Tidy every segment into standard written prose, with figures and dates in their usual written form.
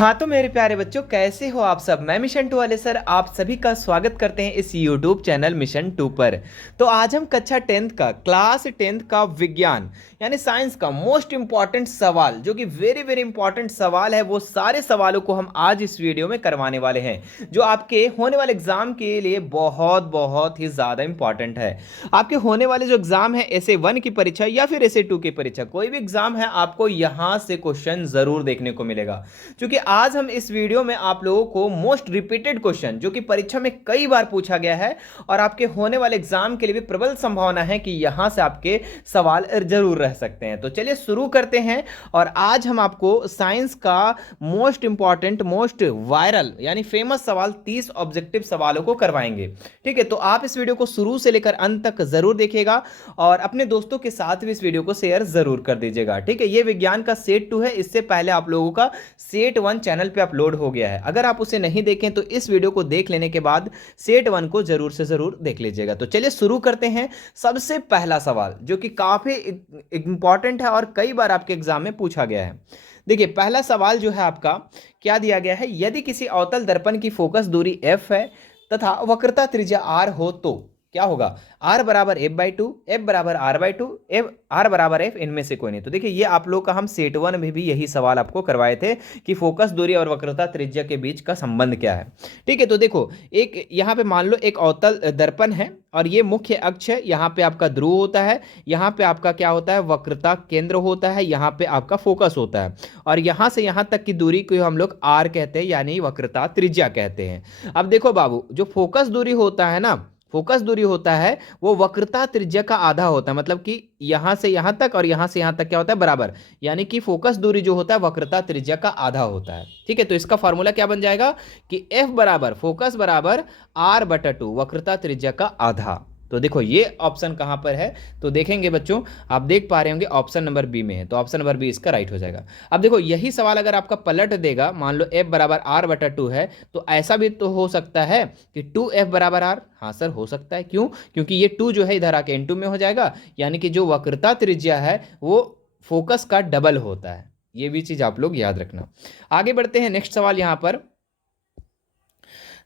हाँ तो मेरे प्यारे बच्चों, कैसे हो आप सब। मैं मिशन 2 वाले सर आप सभी का स्वागत करते हैं इस YouTube चैनल मिशन 2 पर। तो आज हम कक्षा 10th का क्लास 10th का विज्ञान यानी साइंस का मोस्ट इंपॉर्टेंट सवाल, जो कि वेरी वेरी इंपॉर्टेंट सवाल है, वो सारे सवालों को हम आज इस वीडियो में करवाने वाले हैं, जो आपके होने वाले एग्जाम के लिए बहुत बहुत ही ज़्यादा इंपॉर्टेंट है। आपके होने वाले जो एग्जाम है SA1 की परीक्षा या फिर SA2 की परीक्षा, कोई भी एग्जाम है, आपको यहाँ से क्वेश्चन जरूर देखने को मिलेगा। क्योंकि आज हम इस वीडियो में आप लोगों को मोस्ट रिपीटेड क्वेश्चन, जो कि परीक्षा में कई बार पूछा गया है और आपके होने वाले एग्जाम के लिए भी प्रबल संभावना है कि यहां से आपके सवाल जरूर रह सकते हैं। तो चलिए शुरू करते हैं। और आज हम आपको साइंस का मोस्ट इंपॉर्टेंट, मोस्ट वायरल यानी फेमस सवाल 30 ऑब्जेक्टिव सवालों को करवाएंगे। ठीक है, तो आप इस वीडियो को शुरू से लेकर अंत तक जरूर देखिएगा और अपने दोस्तों के साथ भी इस वीडियो को शेयर जरूर कर दीजिएगा। ठीक है, ये विज्ञान का सेट 2 है, इससे पहले आप लोगों का सेट 1 चैनल पे अपलोड हो गया है। अगर आप उसे नहीं देखें तो इस वीडियो को देख लेने के बाद सेट 1 को जरूर से जरूर देख लीजिएगा। तो चलिए शुरू करते हैं। सबसे पहला सवाल जो कि काफी इंपॉर्टेंट है और कई बार आपके एग्जाम में पूछा गया है। देखिए, पहला सवाल जो है आपका क्या दिया गया है, यदि किसी अवतल दर्पण की फोकस दूरी f है तथा वक्रता त्रिज्या r हो तो क्या होगा। r बराबर f/2, f बराबर r/2, r बराबर f, इनमें से कोई नहीं। तो देखिए, ये आप लोग का हम सेट 1 में भी यही सवाल आपको करवाए थे कि फोकस दूरी और वक्रता त्रिज्या के बीच का संबंध क्या है। ठीक है, तो देखो, एक यहाँ पे मान लो एक अवतल दर्पण है और ये मुख्य अक्ष है, यहाँ पे आपका ध्रुव होता है, यहाँ पे आपका क्या होता है, वक्रता केंद्र होता है, यहाँ पे आपका फोकस होता है और यहाँ से यहाँ तक की दूरी को हम लोग r कहते हैं यानी वक्रता त्रिज्या कहते हैं। अब देखो बाबू, जो फोकस दूरी होता है ना, फोकस दूरी होता है वो वक्रता त्रिज्या का आधा होता है, मतलब कि यहां से यहां तक और यहां से यहां तक क्या होता है, बराबर। यानी कि फोकस दूरी जो होता है वक्रता त्रिज्या का आधा होता है। ठीक है, तो इसका फॉर्मूला क्या बन जाएगा कि f बराबर फोकस बराबर r/2, वक्रता त्रिज्या का आधा। तो देखो, ये ऑप्शन कहां पर है, तो देखेंगे बच्चों, आप देख पा रहे होंगे ऑप्शन नंबर बी में है, तो ऑप्शन नंबर बी इसका राइट हो जाएगा। अब देखो, यही सवाल अगर आपका पलट देगा, मान लो f बराबर r/2 है, तो ऐसा भी तो हो सकता है कि 2f बराबर r। हाँ सर, हो सकता है। क्यों? क्योंकि ये 2 जो है इधर आके n2 में हो जाएगा, यानी कि जो वक्रता त्रिज्या है वो फोकस का डबल होता है। ये भी चीज आप लोग याद रखना। आगे बढ़ते हैं, नेक्स्ट सवाल। यहां पर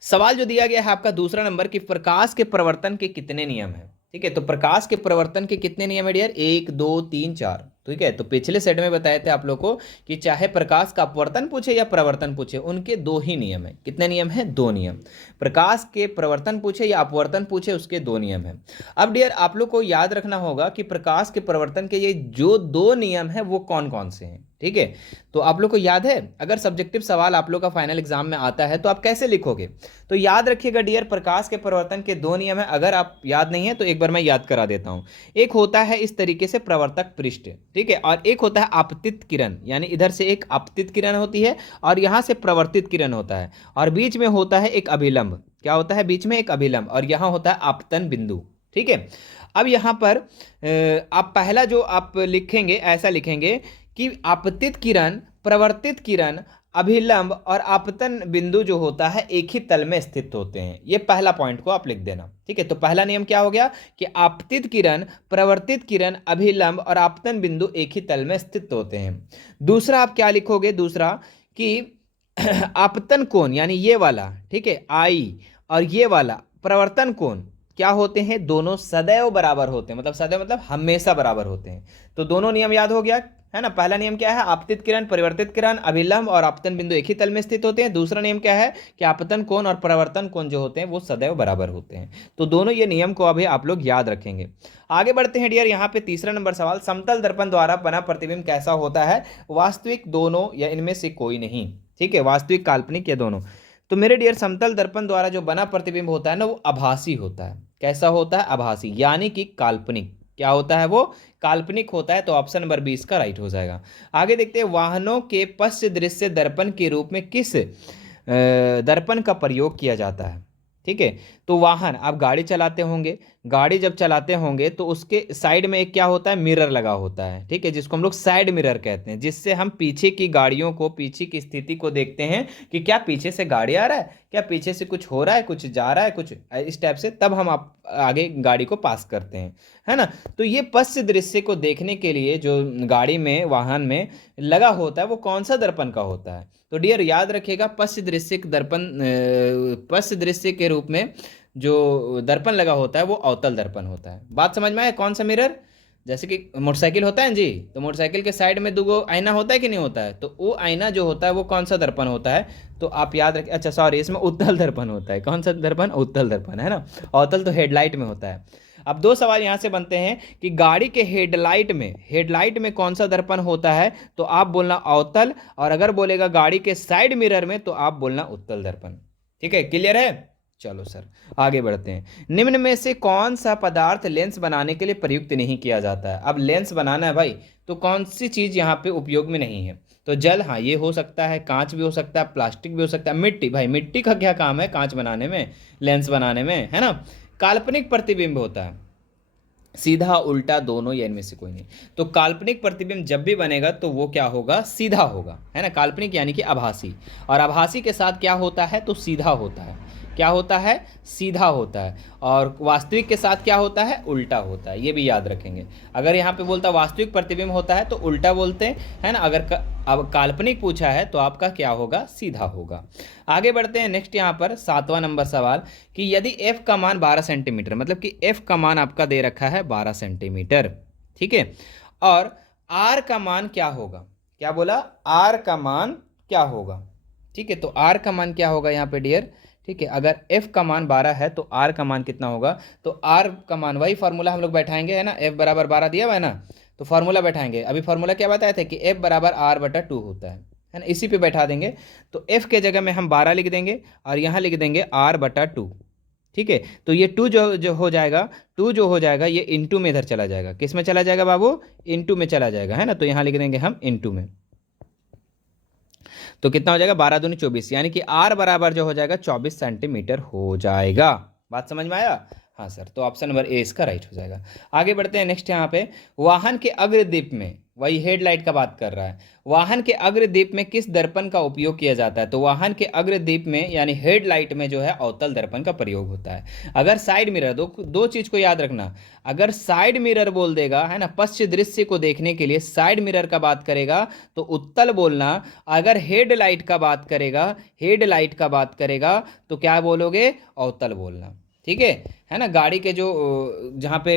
सवाल जो दिया गया है आपका दूसरा नंबर कि प्रकाश के प्रवर्तन के कितने नियम हैं। ठीक है, तो प्रकाश के प्रवर्तन के कितने नियम है डियर, 1 2 3 4। ठीक है, तो पिछले सेट में बताए थे आप लोग को कि चाहे प्रकाश का अपवर्तन पूछे या प्रवर्तन पूछे, उनके दो ही नियम है। कितने नियम है? दो नियम। प्रकाश के प्रवर्तन पूछे या अपवर्तन पूछे, उसके दो नियम है। अब डियर आप लोग को याद रखना होगा कि प्रकाश के प्रवर्तन के ये जो दो नियम है वो कौन कौन से हैं। ठीक है, तो आप लोग को याद है, अगर सब्जेक्टिव सवाल आप लोग का फाइनल एग्जाम में आता है तो आप कैसे लिखोगे, तो याद रखिएगा डियर, प्रकाश के प्रवर्तन के दो नियम है। अगर आप याद नहीं है तो एक बार मैं याद करा देता हूं। एक होता है इस तरीके से प्रवर्तक पृष्ठ, ठीक है, और एक होता है आपतित किरण, यानी इधर से एक आपतित किरण होती है और यहां से प्रवर्तित किरण होता है, और बीच में होता है एक अभिलंब। क्या होता है बीच में? एक अभिलंब, और यहां होता है आपतन बिंदु। ठीक है, अब यहां पर आप पहला जो आप लिखेंगे, ऐसा लिखेंगे कि आपतित किरण, प्रवर्तित किरण, अभिलंब और आपतन बिंदु जो होता है एक ही तल में स्थित होते हैं। ये पहला पॉइंट को आप लिख देना। ठीक है, तो पहला नियम क्या हो गया कि आपतित किरण, प्रवर्तित किरण, अभिलंब और आपतन बिंदु एक ही तल में स्थित होते हैं। दूसरा आप क्या लिखोगे, दूसरा कि आपतन कोण यानी ये वाला, ठीक है, आई, और ये वाला प्रवर्तन कोण क्या होते हैं, दोनों सदैव बराबर होते हैं। मतलब सदैव मतलब हमेशा बराबर होते हैं। तो दोनों नियम याद हो गया है ना। पहला नियम क्या है, आपतित किरण, परिवर्तित किरण, अभिलंब और आपतन बिंदु एक ही तल में स्थित होते हैं। दूसरा नियम क्या है कि आपतन कोण और प्रवर्तन कोण जो होते हैं वो सदैव बराबर होते हैं। तो दोनों ये नियम को अभी आप लोग याद रखेंगे। आगे बढ़ते हैं डियर, यहाँ पे तीसरा नंबर सवाल, समतल दर्पण द्वारा बना प्रतिबिंब कैसा होता है, वास्तविक, दोनों या इनमें से कोई नहीं। ठीक है, वास्तविक, काल्पनिक या दोनों। तो मेरे डियर, समतल दर्पण द्वारा जो बना प्रतिबिंब होता है ना, वो आभासी होता है। कैसा होता है? आभासी, यानी कि काल्पनिक। क्या होता है वो? काल्पनिक होता है। तो ऑप्शन नंबर 20 का राइट हो जाएगा। आगे देखते हैं, वाहनों के पश्च दृश्य दर्पण के रूप में किस दर्पण का प्रयोग किया जाता है। ठीक है, तो वाहन, आप गाड़ी चलाते होंगे, गाड़ी जब चलाते होंगे तो उसके साइड में एक क्या होता है, मिरर लगा होता है, ठीक है, जिसको हम लोग साइड मिरर कहते हैं, जिससे हम पीछे की गाड़ियों को, पीछे की स्थिति को देखते हैं कि क्या पीछे से गाड़ी आ रहा है, क्या पीछे से कुछ हो रहा है, कुछ जा रहा है, कुछ इस टाइप से, तब हम आप आगे गाड़ी को पास करते हैं, है ना। तो ये पश्च दृश्य को देखने के लिए जो गाड़ी में, वाहन में लगा होता है, वो कौन सा दर्पण का होता है? तो डियर याद रखिएगा, पश्च दृश्य दर्पण, पश्च दृश्य के रूप में जो दर्पण लगा होता है वो अवतल दर्पण होता है। बात समझ में आया? कौन सा मिरर? जैसे कि मोटरसाइकिल होता है जी, तो मोटरसाइकिल के साइड में दो आईना होता है कि नहीं होता है, तो वो आईना जो होता है वो कौन सा दर्पण होता है? तो आप याद रखें, अच्छा सॉरी, इसमें उत्तल दर्पण होता है। कौन सा दर्पण? उत्तल दर्पण, है ना। अवतल तो हेडलाइट में होता है। अब दो सवाल यहाँ से बनते हैं कि गाड़ी के हेडलाइट में कौन सा दर्पण होता है? तो आप बोलना अवतल, और अगर बोलेगा गाड़ी के साइड मिरर में तो आप बोलना उत्तल दर्पण। ठीक है, क्लियर है? चलो सर आगे बढ़ते हैं। निम्न में से कौन सा पदार्थ लेंस बनाने के लिए प्रयुक्त नहीं किया जाता है? अब लेंस बनाना है भाई, तो कौन सी चीज यहाँ पे उपयोग में नहीं है? तो जल, हाँ ये हो सकता है, कांच भी हो सकता है, प्लास्टिक भी हो सकता है, मिट्टी, भाई मिट्टी का क्या काम है कांच बनाने में, लेंस बनाने में, है ना। काल्पनिक प्रतिबिंब होता है, सीधा उल्टा दोनों, या इनमें से कोई नहीं। तो काल्पनिक प्रतिबिंब जब भी बनेगा तो वो क्या होगा? सीधा होगा, है ना। काल्पनिक यानी कि आभासी, और आभासी के साथ क्या होता है? तो सीधा होता है। क्या होता है? सीधा होता है। और वास्तविक के साथ क्या होता है? उल्टा होता है। ये भी याद रखेंगे। अगर यहाँ पे बोलता वास्तविक प्रतिबिंब होता है तो उल्टा बोलते हैं, है ना। अगर अब काल्पनिक पूछा है तो आपका क्या होगा? सीधा होगा। आगे बढ़ते हैं। नेक्स्ट यहाँ पर 7वां नंबर सवाल कि यदि एफ का मान 12 सेंटीमीटर, मतलब कि एफ का मान आपका दे रखा है 12 सेंटीमीटर, ठीक है, और आर का मान क्या होगा? क्या बोला? आर का मान क्या होगा? ठीक है, तो आर का मान क्या होगा यहाँ पे डियर? ठीक है, अगर एफ का मान 12 है तो आर का मान कितना होगा? तो आर का मान, वही फार्मूला हम लोग बैठाएंगे, है ना। एफ बराबर 12 दिया हुआ है ना, तो फार्मूला बैठाएंगे। अभी फार्मूला क्या बताया था कि एफ बराबर आर बटा 2 होता है ना, इसी पे बैठा देंगे। तो एफ के जगह में हम 12 लिख देंगे और यहाँ लिख देंगे आर बटा 2। ठीक है, तो ये 2 जो हो जाएगा, 2 जो हो जाएगा ये इंटू में इधर चला जाएगा। किस में चला जाएगा बाबू? इंटू में चला जाएगा, है ना। तो यहाँ लिख देंगे हम इंटू में। तो कितना हो जाएगा? 12 दूनी 24, यानी कि आर बराबर जो हो जाएगा 24 सेंटीमीटर हो जाएगा। बात समझ में आया? हाँ सर, तो ऑप्शन नंबर ए इसका राइट हो जाएगा। आगे बढ़ते हैं। नेक्स्ट यहाँ पे वाहन के अग्रदीप में, वही हेडलाइट का बात कर रहा है, वाहन के अग्रदीप में किस दर्पण का उपयोग किया जाता है? तो वाहन के अग्रदीप में यानी हेडलाइट में जो है अवतल दर्पण का प्रयोग होता है। अगर साइड मिरर, दो चीज को याद रखना, अगर साइड मिरर बोल देगा, है ना, पश्च दृश्य को देखने के लिए साइड मिरर का बात करेगा तो उत्तल बोलना। अगर हेडलाइट का बात करेगा, हेडलाइट का बात करेगा तो क्या बोलोगे? अवतल बोलना। ठीक है ना। गाड़ी के जो जहाँ पे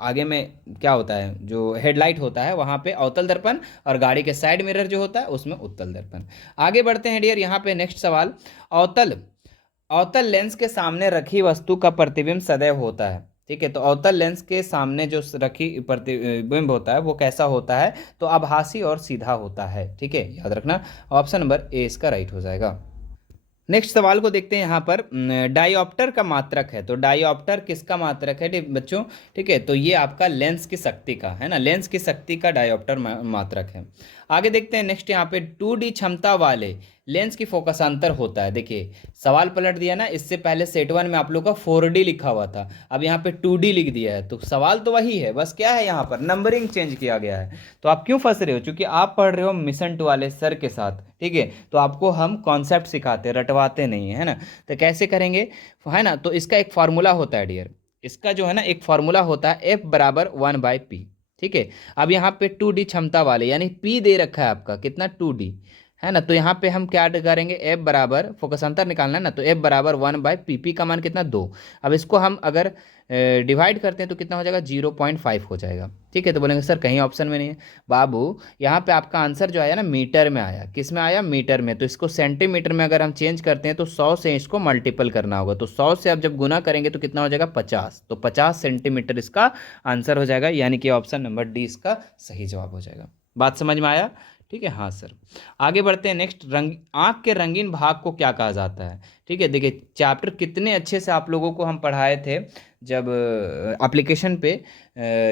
आगे में क्या होता है, जो हेडलाइट होता है वहाँ पे अवतल दर्पण, और गाड़ी के साइड मिरर जो होता है उसमें उत्तल दर्पण। आगे बढ़ते हैं डियर। यहाँ पे नेक्स्ट सवाल, अवतल अवतल लेंस के सामने रखी वस्तु का प्रतिबिंब सदैव होता है। ठीक है, तो अवतल लेंस के सामने जो रखी प्रतिबिंब होता है वो कैसा होता है? तो आभासी और सीधा होता है। ठीक है, याद रखना, ऑप्शन नंबर ए इसका राइट हो जाएगा। नेक्स्ट सवाल को देखते हैं। यहाँ पर डायोप्टर का मात्रक है, तो डायोप्टर किसका मात्रक है बच्चों? ठीक है, तो ये आपका लेंस की शक्ति का, है ना, लेंस की शक्ति का डायोप्टर मात्रक है। आगे देखते हैं। नेक्स्ट यहाँ पे 2D क्षमता वाले लेंस की फोकसांतर होता है। देखिए सवाल पलट दिया ना, इससे पहले सेट 1 में आप लोग का 4D लिखा हुआ था, अब यहाँ पे 2D लिख दिया है। तो सवाल तो वही है, बस क्या है यहाँ पर नंबरिंग चेंज किया गया है। तो आप क्यों फंस रहे हो? क्योंकि आप पढ़ रहे हो मिशन 2 वाले सर के साथ, ठीक है, तो आपको हम कॉन्सेप्ट सिखाते, रटवाते नहीं है ना। तो कैसे करेंगे, है ना। तो इसका एक फार्मूला होता है डियर, इसका जो है ना एक फार्मूला होता है F बराबर 1/P। ठीक है, अब यहाँ पे 2D क्षमता वाले यानी P दे रखा है आपका कितना? 2D, है ना। तो यहाँ पे हम क्या करेंगे? F बराबर, फोकस अंतर निकालना है ना, तो F बराबर 1/P, P का मान कितना? 2। अब इसको हम अगर डिवाइड करते हैं तो कितना हो जाएगा? 0.5 हो जाएगा। ठीक है, तो बोलेंगे सर कहीं ऑप्शन में नहीं है। बाबू यहाँ पे आपका आंसर जो आया ना मीटर में आया। किस में आया? मीटर में। तो इसको सेंटीमीटर में अगर हम चेंज करते हैं तो 100 से इसको मल्टीपल करना होगा, तो 100 से आप जब गुना करेंगे तो कितना हो जाएगा? 50। तो 50 सेंटीमीटर इसका आंसर हो जाएगा, यानी कि ऑप्शन नंबर डी इसका सही जवाब हो जाएगा। बात समझ में आया? ठीक है, हाँ सर। आगे बढ़ते हैं। नेक्स्ट, आँख के रंगीन भाग को क्या कहा जाता है? ठीक है, देखिए चैप्टर कितने अच्छे से आप लोगों को हम पढ़ाए थे, जब एप्लीकेशन पे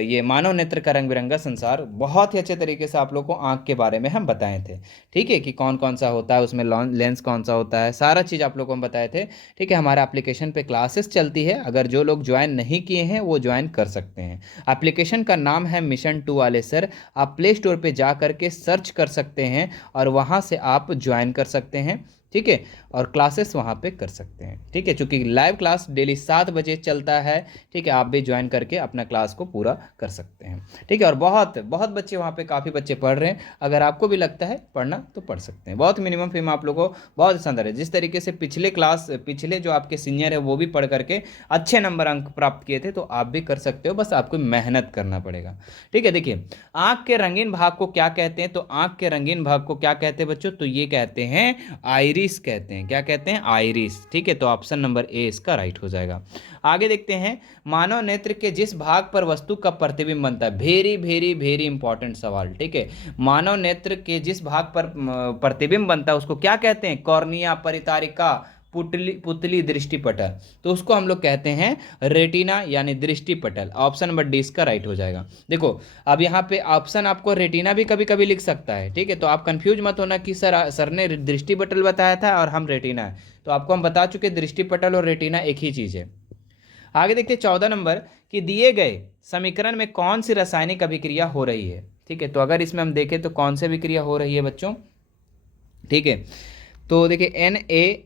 ये मानव नेत्र का रंग बिरंगा संसार बहुत ही अच्छे तरीके से आप लोग को आँख के बारे में हम बताए थे। ठीक है, कि कौन कौन सा होता है उसमें, लेंस कौन सा होता है, सारा चीज़ आप लोग को हम बताए थे। ठीक है, हमारा एप्लीकेशन पे क्लासेस चलती है, अगर जो लोग ज्वाइन नहीं किए हैं वो ज्वाइन कर सकते हैं। एप्लीकेशन का नाम है मिशन 2 वाले सर। आप प्ले स्टोर पे जा करके सर्च कर सकते हैं और वहाँ से आप ज्वाइन कर सकते हैं। ठीक है, और क्लासेस वहाँ पे कर सकते हैं। ठीक है, चूँकि लाइव क्लास डेली 7 बजे चलता है। ठीक है, आप भी ज्वाइन करके अपना क्लास को पूरा कर सकते हैं। ठीक है, और बहुत बहुत बच्चे वहाँ पे, काफ़ी बच्चे पढ़ रहे हैं। अगर आपको भी लगता है पढ़ना तो पढ़ सकते हैं। बहुत मिनिमम फी में आप लोगों को बहुत शानदार है। जिस तरीके से पिछले जो आपके सीनियर है वो भी पढ़ करके अच्छे नंबर अंक प्राप्त किए थे, तो आप भी कर सकते हो, बस आपको मेहनत करना पड़ेगा। ठीक है, देखिए आँख के रंगीन भाग को क्या कहते हैं? तो आँख के रंगीन भाग को क्या कहते हैं बच्चों? तो ये कहते हैं आइरिस कहते हैं। क्या कहते हैं? आइरिस। ठीक है, तो ऑप्शन नंबर ए इसका राइट हो जाएगा। आगे देखते हैं, मानव नेत्र के जिस भाग पर वस्तु का प्रतिबिंब बनता है। वेरी वेरी वेरी इंपॉर्टेंट सवाल। ठीक है, मानव नेत्र के जिस भाग पर प्रतिबिंब बनता है उसको क्या कहते हैं? कॉर्निया, परितारिका, पुतली दृष्टिपटल। तो उसको हम लोग कहते हैं रेटिना यानी दृष्टिपटल। ऑप्शन नंबर डी इसका राइट हो जाएगा। देखो अब यहाँ पे ऑप्शन आपको रेटिना भी कभी कभी लिख सकता है। ठीक है, तो आप कंफ्यूज मत होना कि सर ने दृष्टिपटल बताया था और हम रेटिना है। तो आपको हम बता चुके दृष्टिपटल और रेटिना एक ही चीज़ है। आगे देखते हैं 14 नंबर कि दिए गए समीकरण में कौन सी रासायनिक अभिक्रिया हो रही है। ठीक है, तो अगर इसमें हम देखें तो कौन सी अभिक्रिया हो रही है बच्चों? ठीक है, तो देखिए NaH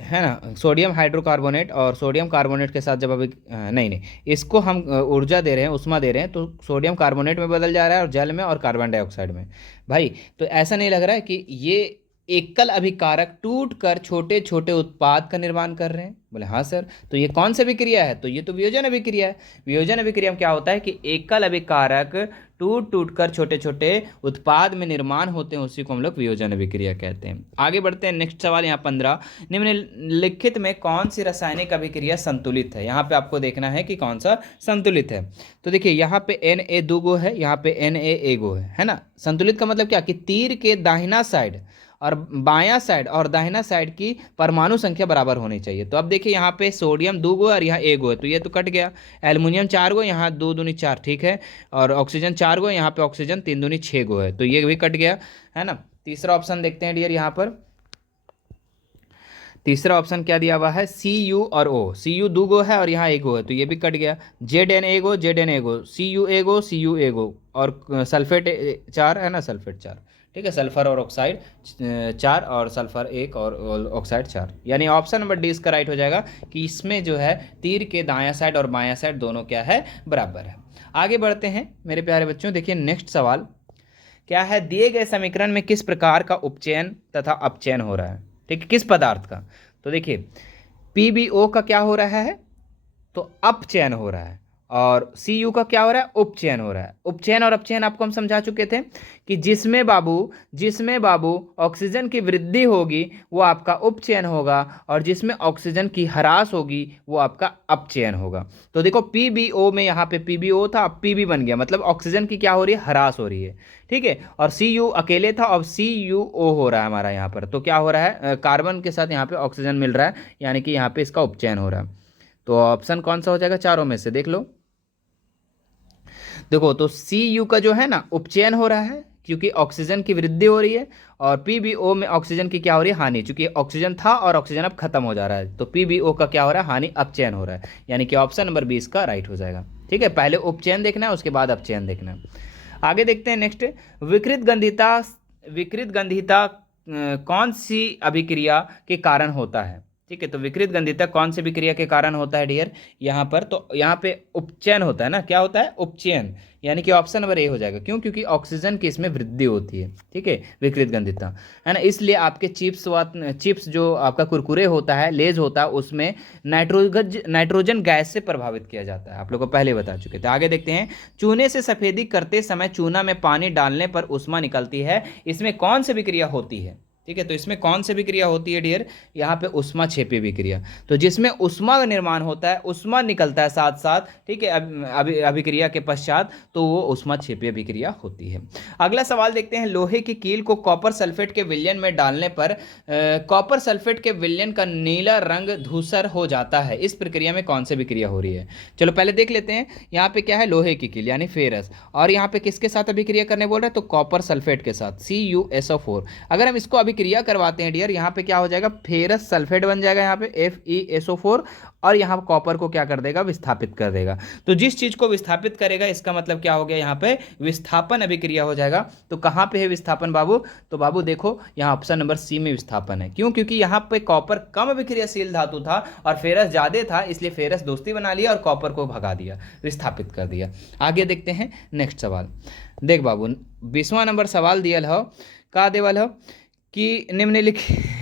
है ना, सोडियम हाइड्रोकार्बोनेट, और सोडियम कार्बोनेट के साथ जब अभी नहीं इसको हम ऊर्जा दे रहे हैं, उष्मा दे रहे हैं, तो सोडियम कार्बोनेट में बदल जा रहा है और जल में और कार्बन डाइऑक्साइड में। भाई तो ऐसा नहीं लग रहा है कि ये एकल अभिकारक टूट कर छोटे छोटे उत्पाद का निर्माण कर रहे हैं? बोले हाँ सर। तो ये कौन सी अभिक्रिया है? तो ये तो वियोजन अभिक्रिया है। वियोजन अभिक्रिया में क्या होता है कि एकल अभिकारक टूट टूट कर छोटे छोटे उत्पाद में निर्माण होते हैं, उसी को हम लोग वियोजन अभिक्रिया कहते हैं। आगे बढ़ते हैं, नेक्स्ट सवाल यहाँ 15, निम्नलिखित में कौन सी रासायनिक अभिक्रिया संतुलित है? यहाँ पे आपको देखना है कि कौन सा संतुलित है। तो देखिए यहाँ पे Na 2 गो है, यहाँ पे Na 1 गो है ना। संतुलित का मतलब क्या कि तीर के दाहिना साइड और बायां साइड और दाहिना साइड की परमाणु संख्या बराबर होनी चाहिए। तो अब देखिए यहाँ पे सोडियम 2 गो और यहाँ 1 गो है, तो ये तो कट गया। एल्युमिनियम 4 गो, यहाँ 2 दूनी 4, ठीक है। और ऑक्सीजन 4 गो, यहाँ पे ऑक्सीजन 3 दूनी 6 गो है, तो ये भी कट गया, है ना। तीसरा ऑप्शन देखते हैं डियर, यहाँ पर तीसरा ऑप्शन क्या दिया हुआ है? Cu और O। Cu 2 गो है और यहाँ 1 गो है, तो ये भी कट गया। ZN गो, ZN गो, Cu गो, Cu गो, और सल्फेट 4 है ना, सल्फेट 4, ठीक है। सल्फर और ऑक्साइड 4 और सल्फर 1 और ऑक्साइड 4, यानी ऑप्शन नंबर डी इसका राइट हो जाएगा कि इसमें जो है तीर के दायां साइड और बायां साइड दोनों क्या है? बराबर है। आगे बढ़ते हैं मेरे प्यारे बच्चों, देखिए नेक्स्ट सवाल क्या है? दिए गए समीकरण में किस प्रकार का उपचयन तथा अपचयन हो रहा है? ठीक है, किस पदार्थ का? तो देखिए PbO का क्या हो रहा है? तो अपचयन हो रहा है। और Cu का क्या हो रहा है? उपचयन हो रहा है। उपचयन और अपचयन आपको हम समझा चुके थे कि जिसमें बाबू ऑक्सीजन की वृद्धि होगी वो आपका उपचयन होगा, और जिसमें ऑक्सीजन की ह्रास होगी वो आपका अपचयन होगा। तो देखो PbO में यहाँ पे PbO था, अब Pb बन गया, मतलब ऑक्सीजन की क्या हो रही है? ह्रास हो रही है, ठीक है। और Cu अकेले था, अब CuO हो रहा है हमारा यहाँ पर। तो क्या हो रहा है? कार्बन के साथ यहाँ पे ऑक्सीजन मिल रहा है, यानी कि यहाँ पे इसका उपचयन हो रहा है। तो ऑप्शन कौन सा हो जाएगा चारों में से? देख लो, देखो तो Cu का जो है ना उपचयन हो रहा है क्योंकि ऑक्सीजन की वृद्धि हो रही है, और PbO में ऑक्सीजन की क्या हो रही है? हानि, क्योंकि ऑक्सीजन था और ऑक्सीजन अब खत्म हो जा रहा है, तो PbO का क्या हो रहा है? हानि, अपचयन हो रहा है, यानी कि ऑप्शन नंबर 20 का राइट हो जाएगा। ठीक है, पहले उपचयन देखना है, उसके बाद अपचयन देखना है। आगे देखते हैं नेक्स्ट, विकृत गंधिता कौन सी अभिक्रिया के कारण होता है? ठीक है, तो विकृत गंधिता कौन सी अभिक्रिया के कारण होता है डियर? यहाँ पर तो यहाँ पे उपचयन होता है ना, क्या होता है? उपचयन, यानी कि ऑप्शन नंबर ए हो जाएगा। क्यों? क्योंकि ऑक्सीजन की इसमें वृद्धि होती है, ठीक है, विकृत गंधिता, है ना। इसलिए आपके चिप्स जो आपका कुरकुरे होता है, लेज होता है, उसमें नाइट्रोजन गैस से प्रभावित किया जाता है, आप लोग को पहले बता चुके थे। आगे देखते हैं, चूने से सफेदी करते समय चूना में पानी डालने पर उष्मा निकलती है, इसमें कौन सी अभिक्रिया होती है? ठीक है। तो इसमें कौन सी अभिक्रिया होती है डियर, यहाँ पे उष्मा क्षेपी अभिक्रिया। तो जिसमें उष्मा का निर्माण होता है, उष्मा निकलता है साथ साथ, ठीक है, अभिक्रिया के पश्चात, तो वो उष्मा क्षेपी अभिक्रिया होती है। अगला सवाल देखते हैं, लोहे की कील को कॉपर सल्फेट के विलयन में डालने पर कॉपर सल्फेट के विलयन का नीला रंग धूसर हो जाता है, इस प्रक्रिया में कौन सी अभिक्रिया हो रही है। चलो पहले देख लेते हैं। यहाँ पे क्या है, लोहे की कील यानी फेरस, और यहाँ पे किसके साथ अभिक्रिया करने बोल रहे हैं, तो कॉपर सल्फेट के साथ, CuSO4। अगर हम इसको क्रिया करवाते हैं डियर, यहाँ पे क्या हो जाएगा, फेरस सल्फेट बन जाएगा, यहाँ पे FeSO4, और यहाँ कॉपर को क्या कर देगा, विस्थापित कर देगा। तो जिस चीज को विस्थापित करेगा, इसका मतलब क्या हो गया, यहाँ पे विस्थापन अभिक्रिया हो जाएगा। तो कहाँ पे है विस्थापन बाबू, तो बाबू देखो यहाँ ऑप्शन नंबर सी में विस्थापन है। क्यों, क्योंकि यहाँ पे कॉपर कम अभिक्रियाशील धातु था और फेरस ज्यादा था, इसलिए फेरस दोस्ती बना लिया और कॉपर को भगा दिया, विस्थापित कर दिया। आगे देखते हैं नेक्स्ट सवाल। देख बाबू 20वां नंबर सवाल दियल हो, का देवल हो कि निम्नलिखित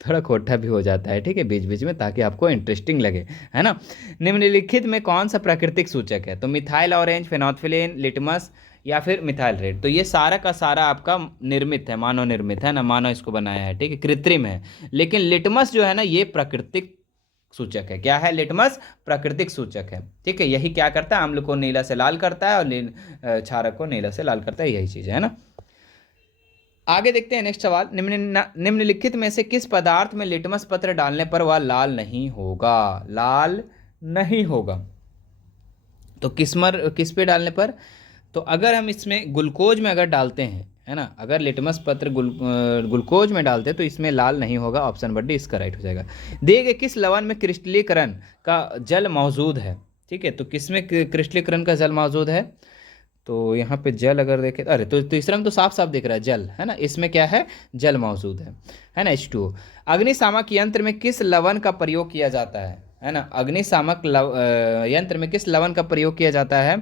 थोड़ा खोटा भी हो जाता है, ठीक है, बीच बीच में, ताकि आपको इंटरेस्टिंग लगे, है ना। निम्नलिखित में कौन सा प्राकृतिक सूचक है, तो मिथाइल ऑरेंज, फेनोल्फिलीन, लिटमस या फिर मिथाइल रेड। तो ये सारा का सारा आपका निर्मित है, मानव निर्मित है ना, मानव इसको बनाया है, ठीक है, कृत्रिम है। लेकिन लिटमस जो है ना, ये प्राकृतिक सूचक है। क्या है, लिटमस प्राकृतिक सूचक है, ठीक है। यही क्या करता है, अम्ल को नीला से लाल करता है और क्षारक को नीला से लाल करता है, यही चीज़ है ना। आगे देखते हैं नेक्स्ट सवाल। निम्नलिखित में से किस पदार्थ में लिटमस पत्र डालने पर वह लाल नहीं होगा, लाल नहीं होगा। तो किस पे डालने पर, तो अगर हम इसमें ग्लूकोज में अगर डालते हैं, है ना, अगर लिटमस पत्र ग्लूकोज में डालते हैं तो इसमें लाल नहीं होगा, ऑप्शन नंबर डी इसका राइट हो जाएगा। दिए गए किस लवण में क्रिस्टलीकरण का जल मौजूद है, ठीक है, तो किसमें क्रिस्टलीकरण का जल मौजूद है, तो यहाँ पे जल अगर देखें, अरे तो तीसरा में तो साफ साफ दिख रहा है जल, है ना, इसमें क्या है, जल मौजूद है ना, H2O। अग्निशामक यंत्र में किस लवण का प्रयोग किया जाता है ना, अग्निशामक यंत्र में किस लवण का प्रयोग किया जाता है,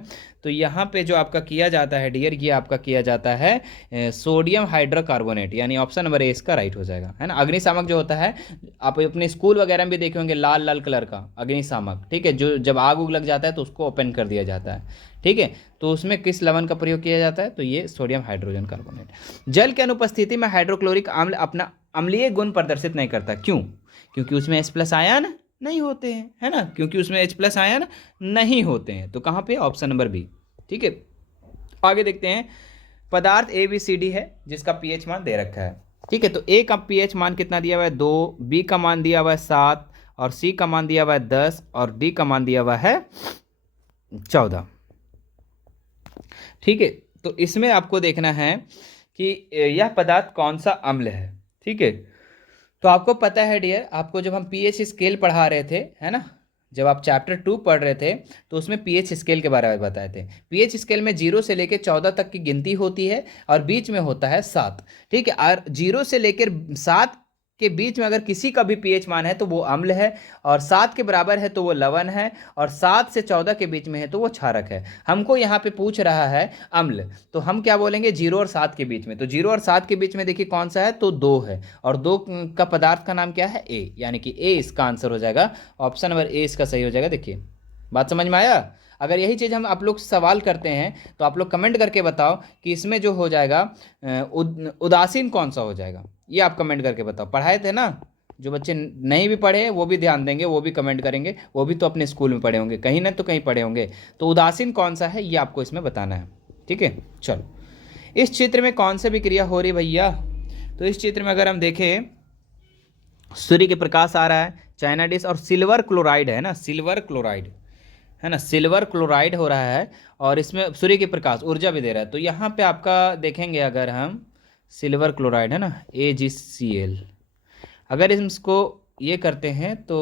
तो यहाँ पे जो आपका किया जाता है डियर, ये आपका किया जाता है सोडियम हाइड्रोकार्बोनेट, यानी ऑप्शन नंबर ए इसका राइट हो जाएगा, है ना। अग्निशामक जो होता है, आप अपने स्कूल वगैरह में भी देखे होंगे, लाल लाल कलर का अग्निशामक, ठीक है, जो जब आग उग लग जाता है तो उसको ओपन कर दिया जाता है, ठीक है। तो उसमें किस लवण का प्रयोग किया जाता है, तो ये सोडियम हाइड्रोजन कार्बोनेट। जल के अनुपस्थिति में हाइड्रोक्लोरिक अम्ल अपना अम्लीय गुण प्रदर्शित नहीं करता, क्यों, क्योंकि उसमें H+ आयन नहीं होते हैं, है ना, क्योंकि उसमें H+ आयन नहीं होते हैं। तो कहाँ पे, ऑप्शन नंबर बी, ठीक है। आगे देखते हैं, पदार्थ ABCD है जिसका pH मान दे रखा है, ठीक है। तो A का pH मान कितना दिया हुआ है, 2, B का मान दिया हुआ है 7, और C का मान दिया हुआ है 10, और D का मान दिया हुआ है 14, ठीक है। तो इसमें आपको देखना है कि यह पदार्थ कौन सा अम्ल है, ठीक है। तो आपको पता है डियर, आपको जब हम pH स्केल पढ़ा रहे थे, है ना, जब आप चैप्टर 2 पढ़ रहे थे तो उसमें pH स्केल के बारे में बताए थे। pH स्केल में 0 से लेकर 14 तक की गिनती होती है और बीच में होता है 7, ठीक है। और 0 से लेकर 7 के बीच में अगर किसी का भी pH मान है तो वो अम्ल है, और 7 के बराबर है तो वो लवण है, और 7 से 14 के बीच में है तो वो क्षारक है। हमको यहाँ पे पूछ रहा है अम्ल, तो हम क्या बोलेंगे, 0 और 7 के बीच में। तो 0 और 7 के बीच में देखिए कौन सा है, तो 2 है, और 2 का पदार्थ का नाम क्या है, A, यानी कि A इसका आंसर हो जाएगा, ऑप्शन नंबर A इसका सही हो जाएगा। देखिए बात समझ में आया। अगर यही चीज़ हम आप लोग सवाल करते हैं तो आप लोग कमेंट करके बताओ कि इसमें जो हो जाएगा उदासीन कौन सा हो जाएगा, ये आप कमेंट करके बताओ। पढ़ाए थे ना, जो बच्चे नहीं भी पढ़े वो भी ध्यान देंगे, वो भी कमेंट करेंगे, वो भी तो अपने स्कूल में पढ़े होंगे, कहीं ना तो कहीं पढ़े होंगे। तो उदासीन कौन सा है ये आपको इसमें बताना है, ठीक है। चलो, इस चित्र में कौन सी विक्रिया हो रही भैया, तो इस चित्र में अगर हम देखें, सूर्य के प्रकाश आ रहा है, चाइना डिश, और सिल्वर क्लोराइड है ना, सिल्वर क्लोराइड है ना, सिल्वर क्लोराइड हो रहा है, और इसमें सूर्य के प्रकाश ऊर्जा भी दे रहा है। तो यहाँ पे आपका देखेंगे, अगर हम सिल्वर क्लोराइड है ना, AgCl, अगर इसको ये करते हैं तो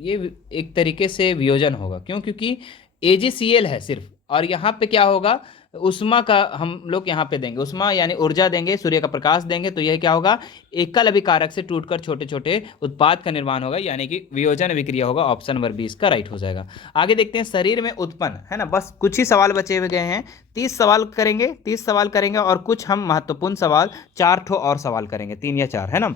ये एक तरीके से वियोजन होगा। क्यों, क्योंकि AgCl है सिर्फ, और यहाँ पे क्या होगा, उष्मा का हम लोग यहाँ पे देंगे, उष्मा यानी ऊर्जा देंगे, सूर्य का प्रकाश देंगे, तो यह क्या होगा, एकल अभिकारक से टूटकर छोटे छोटे उत्पाद का निर्माण होगा, यानी कि वियोजन विक्रिया होगा, ऑप्शन नंबर 20 का राइट हो जाएगा। आगे देखते हैं, शरीर में उत्पन्न, है ना, बस कुछ ही सवाल बचे हुए गए हैं, 30 सवाल करेंगे, और कुछ हम महत्वपूर्ण सवाल 4 ठो और सवाल करेंगे, 3 या 4, है ना।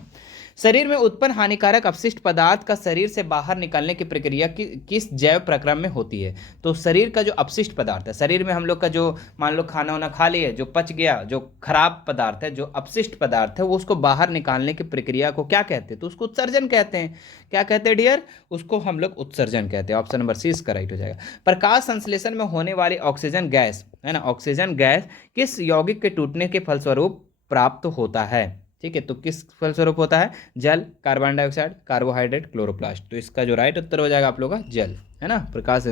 शरीर में उत्पन्न हानिकारक अपशिष्ट पदार्थ का शरीर से बाहर निकलने की प्रक्रिया किस जैव प्रक्रम में होती है? तो शरीर का जो अपशिष्ट पदार्थ है, शरीर में हम लोग का जो मान लो खाना वाना खा लिए, जो पच गया, जो खराब पदार्थ है, जो अपशिष्ट पदार्थ है, वो उसको बाहर निकालने की प्रक्रिया को क्या कहते हैं? तो उसको उत्सर्जन कहते हैं। क्या कहते हैं डियर? उसको हम लोग उत्सर्जन कहते हैं। ऑप्शन नंबर सी इसका राइट हो जाएगा। प्रकाश संश्लेषण में होने वाली ऑक्सीजन गैस है ना, ऑक्सीजन गैस किस यौगिक के टूटने के फलस्वरूप प्राप्त होता है? ठीक है, तो किस फलस्वरूप होता है? जल, कार्बन डाइऑक्साइड, कार्बोहाइड्रेट, क्लोरोप्लास्ट। तो इसका जो राइट उत्तर हो जाएगा आप लोगों का जल, है ना, प्रकाश।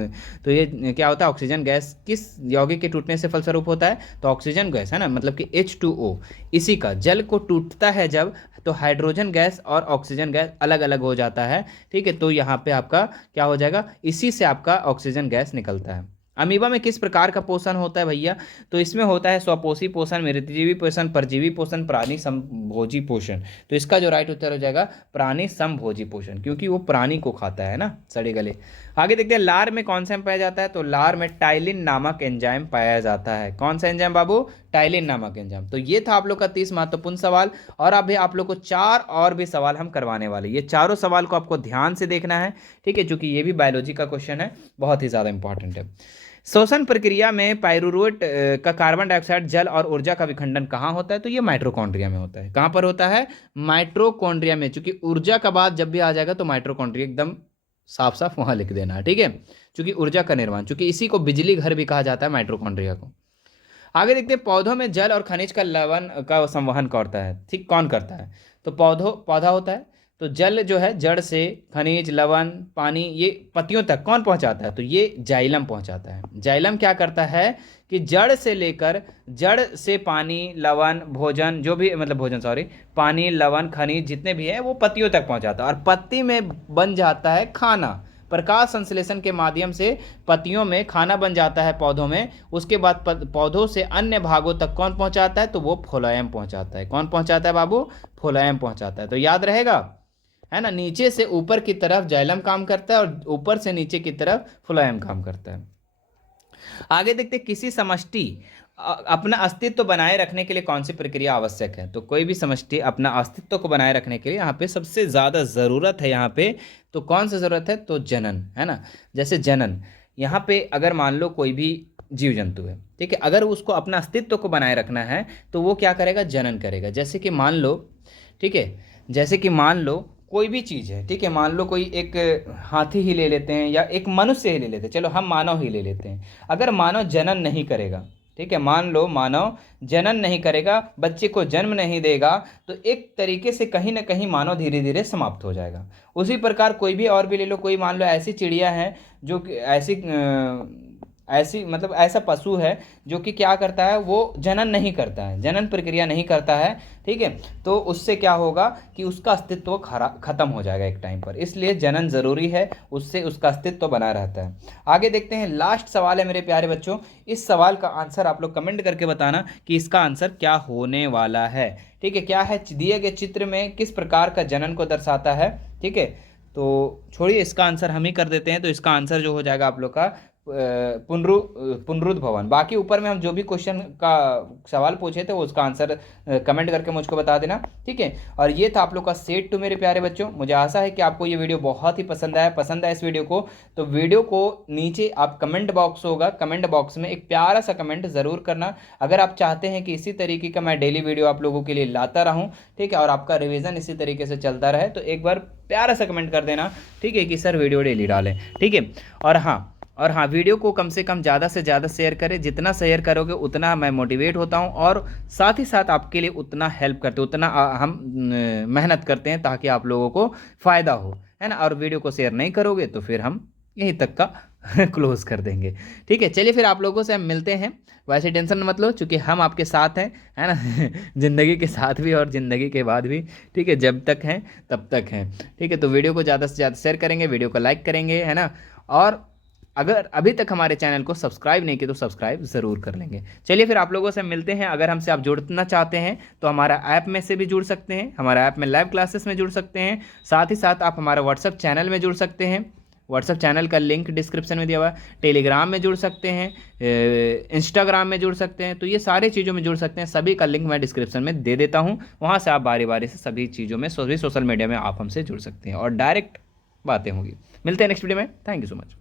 तो ये क्या होता है? ऑक्सीजन गैस किस यौगिक के टूटने से फलस्वरूप होता है? तो ऑक्सीजन गैस है ना, मतलब कि H2O, इसी का जल को टूटता है जब, तो हाइड्रोजन गैस और ऑक्सीजन गैस अलग अलग हो जाता है। ठीक है, तो यहाँ पे आपका क्या हो जाएगा? इसी से आपका ऑक्सीजन गैस निकलता है। अमीबा में किस प्रकार का पोषण होता है भैया? तो इसमें होता है स्वपोषी पोषण, मृतजीवी पोषण, परजीवी पोषण, प्राणी समभोजी पोषण। तो इसका जो राइट उत्तर हो जाएगा प्राणी समभोजी पोषण, क्योंकि वो प्राणी को खाता है ना, सड़े गले। आगे देखते हैं, लार में कौन सा एंजाइम पाया जाता है? तो लार में टाइलिन नामक एंजाइम पाया जाता है। कौन सा एंजाइम बाबू? टाइलिन नामक एंजाइम। तो ये था आप लोग का 30 महत्वपूर्ण सवाल, और अभी आप लोग को 4 और भी सवाल हम करवाने वाले। ये चारों सवाल को आपको ध्यान से देखना है, ठीक है, क्योंकि ये भी बायोलॉजी का क्वेश्चन है, बहुत ही ज़्यादा इंपॉर्टेंट है। श्वसन प्रक्रिया में पाइरूवेट का कार्बन डाइऑक्साइड, जल और ऊर्जा का विखंडन कहाँ होता है? तो ये माइटोकॉन्ड्रिया में होता है। कहाँ पर होता है? माइटोकॉन्ड्रिया में। चूंकि ऊर्जा का बाद जब भी आ जाएगा तो माइटोकॉन्ड्रिया एकदम साफ साफ वहां लिख देना है, ठीक है, चूंकि ऊर्जा का निर्माण, चूंकि इसी को बिजली घर भी कहा जाता है, माइटोकॉन्ड्रिया को। आगे देखते हैं, पौधों में जल और खनिज का लवण का संवहन करता है, ठीक, कौन करता है? तो पौधा होता है। तो जल जो है जड़ से, खनिज, लवण, पानी, ये पत्तियों तक कौन पहुंचाता है? तो ये जाइलम पहुंचाता है। जाइलम क्या करता है कि जड़ से लेकर, जड़ से पानी, लवण, भोजन, जो भी मतलब भोजन सॉरी, पानी, लवण, खनिज जितने भी है वो पत्तियों तक पहुंचाता है, और पत्ती में बन जाता है खाना। प्रकाश संश्लेषण के माध्यम से पत्तियों में खाना बन जाता है पौधों में। उसके बाद पौधों से अन्य भागों तक कौन पहुंचाता है? तो वो फ्लोएम पहुंचाता है। कौन पहुंचाता है बाबू? फ्लोएम पहुंचाता है। तो याद रहेगा, है ना, नीचे से ऊपर की तरफ जाइलम काम करता है और ऊपर से नीचे की तरफ फ्लोएम काम करता है। आगे देखते, किसी समष्टि अपना अस्तित्व बनाए रखने के लिए कौन सी प्रक्रिया आवश्यक है? तो कोई भी समष्टि अपना अस्तित्व को बनाए रखने के लिए यहाँ पे सबसे ज़्यादा ज़रूरत है, यहाँ पे तो कौन सा ज़रूरत है? तो जनन, है ना। जैसे जनन, यहाँ पे अगर मान लो कोई भी जीव जंतु है, ठीक है, अगर उसको अपना अस्तित्व को बनाए रखना है तो वो क्या करेगा? जनन करेगा। जैसे कि मान लो, ठीक है, जैसे कि मान लो कोई भी चीज़ है, ठीक है, मान लो कोई एक हाथी ही ले लेते हैं या एक मनुष्य ही ले लेते हैं, चलो हम मानव ही ले लेते हैं। अगर मानव जनन नहीं करेगा, ठीक है, मान लो मानव जनन नहीं करेगा, बच्चे को जन्म नहीं देगा, तो एक तरीके से कहीं ना कहीं मानव धीरे धीरे समाप्त हो जाएगा। उसी प्रकार कोई भी और भी ले लो, कोई मान लो ऐसी चिड़िया है जो कि ऐसी मतलब ऐसा पशु है जो कि क्या करता है? वो जनन नहीं करता है, जनन प्रक्रिया नहीं करता है, ठीक है, तो उससे क्या होगा कि उसका अस्तित्व खत्म हो जाएगा एक टाइम पर। इसलिए जनन जरूरी है, उससे उसका अस्तित्व बना रहता है। आगे देखते हैं, लास्ट सवाल है मेरे प्यारे बच्चों। इस सवाल का आंसर आप लोग कमेंट करके बताना कि इसका आंसर क्या होने वाला है, ठीक है। क्या है? दिए गए चित्र में किस प्रकार का जनन को दर्शाता है, ठीक है। तो छोड़िए, इसका आंसर हम ही कर देते हैं। तो इसका आंसर जो हो जाएगा आप लोग का पुनरुद्ध भवन। बाकी ऊपर में हम जो भी क्वेश्चन का सवाल पूछे थे वो उसका आंसर कमेंट करके मुझको बता देना, ठीक है। और ये था आप लोग का सेट टू मेरे प्यारे बच्चों। मुझे आशा है कि आपको ये वीडियो बहुत ही पसंद आया इस वीडियो को। तो वीडियो को नीचे आप कमेंट बॉक्स होगा, कमेंट बॉक्स में एक प्यारा सा कमेंट ज़रूर करना। अगर आप चाहते हैं कि इसी तरीके का मैं डेली वीडियो आप लोगों के लिए लाता रहूँ, ठीक है, और आपका रिविज़न इसी तरीके से चलता रहे, तो एक बार प्यारा सा कमेंट कर देना, ठीक है, कि सर वीडियो डेली डालें, ठीक है। और हाँ, वीडियो को कम से कम ज़्यादा से ज़्यादा शेयर करें। जितना शेयर करोगे उतना मैं मोटिवेट होता हूँ, और साथ ही साथ आपके लिए उतना हेल्प करते, उतना हम मेहनत करते हैं ताकि आप लोगों को फ़ायदा हो, है ना। और वीडियो को शेयर नहीं करोगे तो फिर हम यहीं तक का क्लोज कर देंगे, ठीक है। चलिए फिर आप लोगों से हम मिलते हैं। वैसे टेंशन मत लो, चूँकि हम आपके साथ हैं, है ना ज़िंदगी के साथ भी और ज़िंदगी के बाद भी, ठीक है, जब तक हैं तब तक हैं, ठीक है। तो वीडियो को ज़्यादा से ज़्यादा शेयर करेंगे, वीडियो को लाइक करेंगे, है ना। और अगर अभी तक हमारे चैनल को सब्सक्राइब नहीं किया तो सब्सक्राइब ज़रूर कर लेंगे। चलिए फिर आप लोगों से मिलते हैं। अगर हमसे आप जुड़ना चाहते हैं तो हमारा ऐप में से भी जुड़ सकते हैं, हमारा ऐप में लाइव क्लासेस में जुड़ सकते हैं, साथ ही साथ आप हमारा व्हाट्सएप चैनल में जुड़ सकते हैं। व्हाट्सअप चैनल का लिंक डिस्क्रिप्शन में दिया हुआ है, टेलीग्राम में जुड़ सकते हैं, इंस्टाग्राम में जुड़ सकते हैं, तो ये सारी चीज़ों में जुड़ सकते हैं। सभी का लिंक मैं डिस्क्रिप्शन में दे देता हूँ, वहाँ से आप बारी बारी से सभी चीज़ों में, सभी सोशल मीडिया में आप हमसे जुड़ सकते हैं और डायरेक्ट बातें होंगी। मिलते हैं नेक्स्ट वीडियो में। Thank you so much.